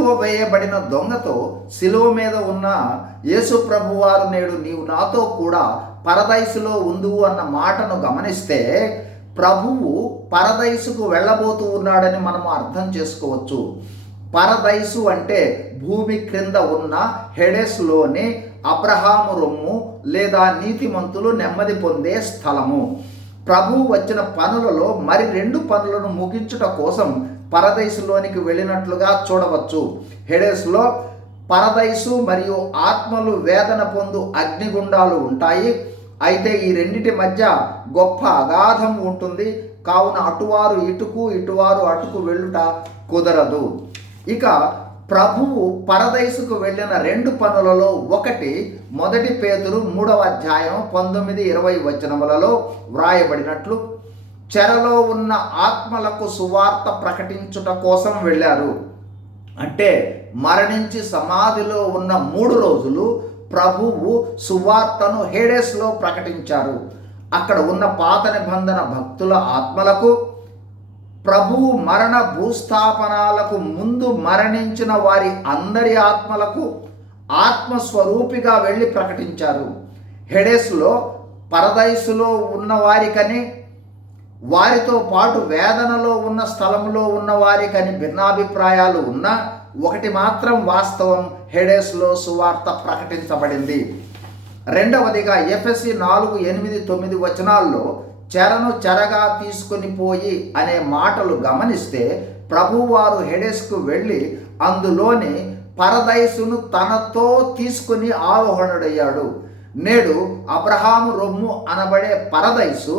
సిలువ వేయబడిన దొంగతో సిలువ మీద ఉన్న యేసు ప్రభువారు నేడు నీవు నాతో కూడా పరదైసులో ఉందువు అన్న మాటను గమనిస్తే ప్రభువు పరదైసుకు వెళ్ళబోతూ ఉన్నాడని మనం అర్థం చేసుకోవచ్చు. పరదైసు అంటే భూమి క్రింద ఉన్న హెడెస్లోని అబ్రహాము రొమ్ము లేదా నీతిమంతులు నెమ్మది పొందే స్థలము. ప్రభువు వచ్చిన పనులలో మరి 2 పనులను ముగించుట కోసం పరదైసులోనికి వెళ్ళినట్లుగా చూడవచ్చు. హెడెస్లో పరదైసు మరియు ఆత్మలు వేదన పొందు అగ్నిగుండాలు ఉంటాయి. అయితే ఈ రెండిటి మధ్య గొప్ప అగాధం ఉంటుంది. కావున అటువారు ఇటుకు ఇటువారు అటుకు వెళ్ళుట కుదరదు. ఇక ప్రభువు పరదైసుకు వెళ్ళిన 2 పనులలో ఒకటి 1 పేతురు 3వ అధ్యాయం 19-20 వచనములలో వ్రాయబడినట్లు చెరలో ఉన్న ఆత్మలకు సువార్త ప్రకటించుట కోసం వెళ్ళారు. అంటే మరణించి సమాధిలో ఉన్న 3 రోజులు ప్రభువు సువార్తను హేడెస్లో ప్రకటించారు. అక్కడ ఉన్న పాత నిబంధన భక్తుల ఆత్మలకు, ప్రభువు మరణ భూస్థాపనాలకు ముందు మరణించిన వారి అందరి ఆత్మలకు ఆత్మస్వరూపిగా వెళ్ళి ప్రకటించారు. హెడెస్లో పరదైసులో ఉన్న వారికని, వారితో పాటు వేదనలో ఉన్న స్థలంలో ఉన్న వారికని భిన్నాభిప్రాయాలు ఉన్నా ఒకటి మాత్రం వాస్తవం, హెడెస్లో సువార్త ప్రకటించబడింది. రెండవదిగా ఎఫెసీ 4:8-9 వచనాల్లో చెరను చెరగా తీసుకొని పోయి అనే మాటలు గమనిస్తే ప్రభువారు హెడెస్కు వెళ్ళి అందులోని పరదైసును తనతో తీసుకుని ఆరోహణుడయ్యాడు. నేడు అబ్రహాము రొమ్ము అనబడే పరదైసు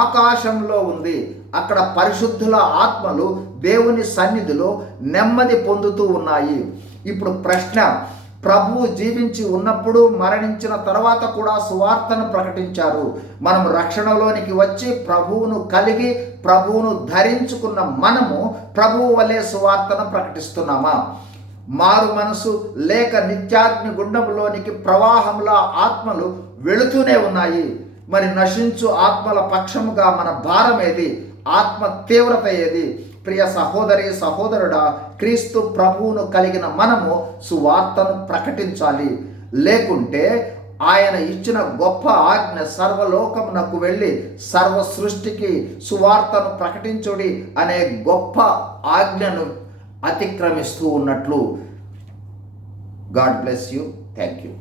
ఆకాశంలో ఉంది. అక్కడ పరిశుద్ధుల ఆత్మలు దేవుని సన్నిధిలో నెమ్మది పొందుతూ ఉన్నాయి. ఇప్పుడు ప్రశ్న, ప్రభువు జీవించి ఉన్నప్పుడు మరణించిన తర్వాత కూడా సువార్తను ప్రకటించారు. మనం రక్షణలోనికి వచ్చి ప్రభువును కలిగి ప్రభువును ధరించుకున్న మనము ప్రభువు వలె సువార్తను ప్రకటిస్తున్నామా? మారు మనసు లేక నిత్యాగ్ని గుండంలోనికి ప్రవాహంలా ఆత్మలు వెళుతూనే ఉన్నాయి. మరి నశించు ఆత్మల పక్షముగా మన భారం ఏది? ఆత్మ తీవ్రత ఏది? ప్రియ సహోదరి సహోదరుడా, క్రీస్తు ప్రభువును కలిగిన మనము సువార్తను ప్రకటించాలి. లేకుంటే ఆయన ఇచ్చిన గొప్ప ఆజ్ఞ సర్వలోకమునకు వెళ్ళి సర్వ సృష్టికి సువార్తను ప్రకటించుడి అనే గొప్ప ఆజ్ఞను అతిక్రమిస్తూ ఉన్నట్లు. God bless you. Thank you.